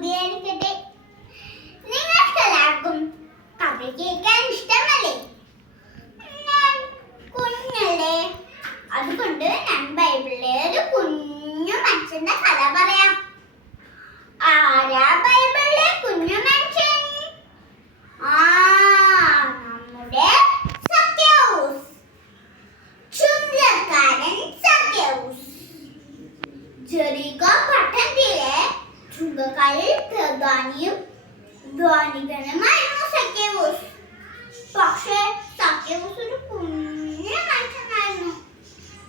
bien. ധ്വാനികനുമായിരുന്നു സഖ്യവൂസ് പക്ഷേ സഖ്യവൂസ് ഒരു കുഞ്ഞു മനുഷ്യനായിരുന്നു.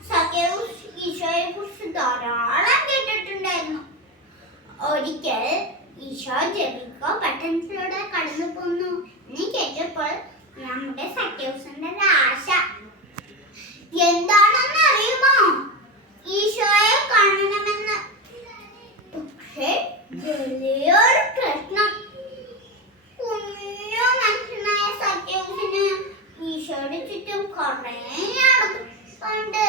സഖ്യവൂസ് ഈശോയെ കുറിച്ച് ധാരാളം കേട്ടിട്ടുണ്ടായിരുന്നു. ഒരിക്കൽ ഈശോ ജെറിക്കോ പട്ടണത്തിലൂടെ കടന്നു പോന്നു എന്ന് കേട്ടപ്പോൾ നമ്മുടെ സഖ്യവൂസിന്റെ ഒരു ആശ ചുറ്റും കുറേ നടക്കുന്നുണ്ട്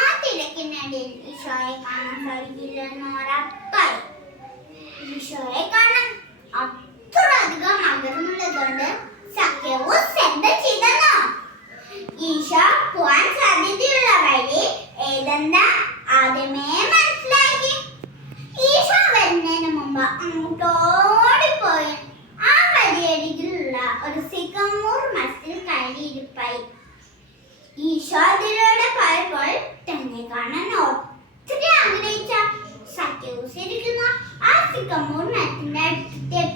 ആ തിരക്കിനിടയിൽ ഈശോയെ കാണാൻ സാധിക്കില്ലെന്ന് ഉറപ്പായി. ഈശോയെ കാണാൻ അത്രയധികം ആഗ്രഹമുള്ളതുകൊണ്ട് സഖ്യവും എന്താ ചെയ്തെന്നോ ഈശോ പോവാൻ സാധ്യതയുള്ള വഴി ഏതെന്താ ആദ്യമേ മനസ്സിലാക്കി. ഈശോ വരുന്നതിന് മുമ്പ് അങ്ങോട്ടോടിപ്പോയി. ആ വഴിയരികിലുള്ള ഒരു അതിലൂടെ പോയപ്പോൾ തന്നെ കാണാൻ ഒത്തിരി ആഗ്രഹിച്ച സത്യവൂസിരിക്കുന്ന ആ സിക്കമൂർ അടുത്തെത്തിയപ്പോൾ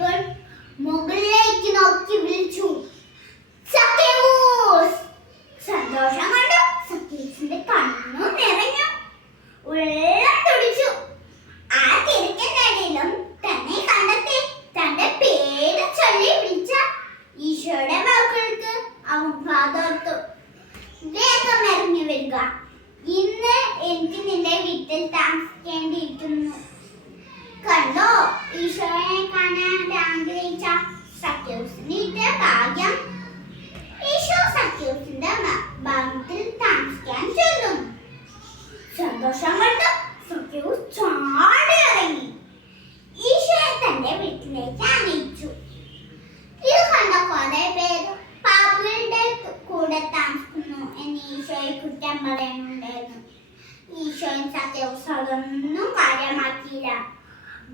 വരിക ഇന്ന് എനിക്ക് നിന്റെ വീട്ടിൽ താമസിക്കേണ്ടിയിരിക്കുന്നു. കണ്ടോ? കുറ്റം പറയുന്നുണ്ടായിരുന്നു ഈശോയും സത്യവും അതൊന്നും കാര്യമാക്കിയില്ല.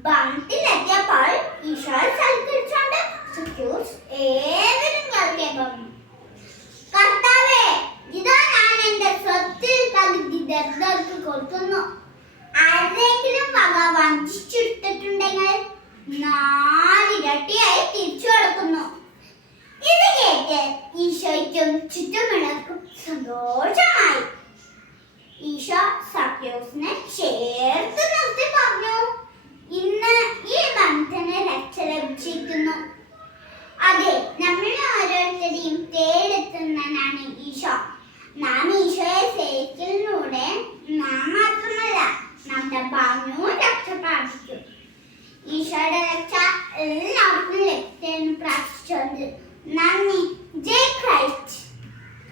ഭവനത്തിലെത്തിയപ്പോൾ ഈശോയെ സൽക്കരിച്ചുകൊണ്ട് സത്യൂസ് ഏവരും പറഞ്ഞു കർത്താവേ ഇതാ ഞാൻ എന്റെ സ്വത്തിൽ പകുതി ദരിദ്രർക്ക് കൊടുക്കുന്നു. ആരെങ്കിലും വക വഞ്ചിച്ചെടുത്തിട്ടുണ്ടെങ്കിൽ നാലിരട്ടിയായി തിരിച്ചു കൊടുക്കുന്നു. ഇത് കേട്ട് ഈശോയ്ക്കും ചുറ്റുമുള്ളവർക്കും സന്തോഷമായി. ഈശോ സഖ്യോസിനെ ചേർത്ത് നിർത്തി പറഞ്ഞു. ഇന്ന് ഈ ബന്ധനെ രക്ഷ ലഭിച്ചിരിക്കുന്നു. അതെ നമ്മൾ ഓരോരുത്തരെയും തേടെത്തുന്നതാണ് ഈശോ. നാം ഈശോയെ സേവിക്കുന്നതിലൂടെ നാം മാത്രമല്ല നമ്മുടെ ഭാഗ്യവും രക്ഷ പ്രാപിക്കും. ഈശോയുടെ രക്ഷ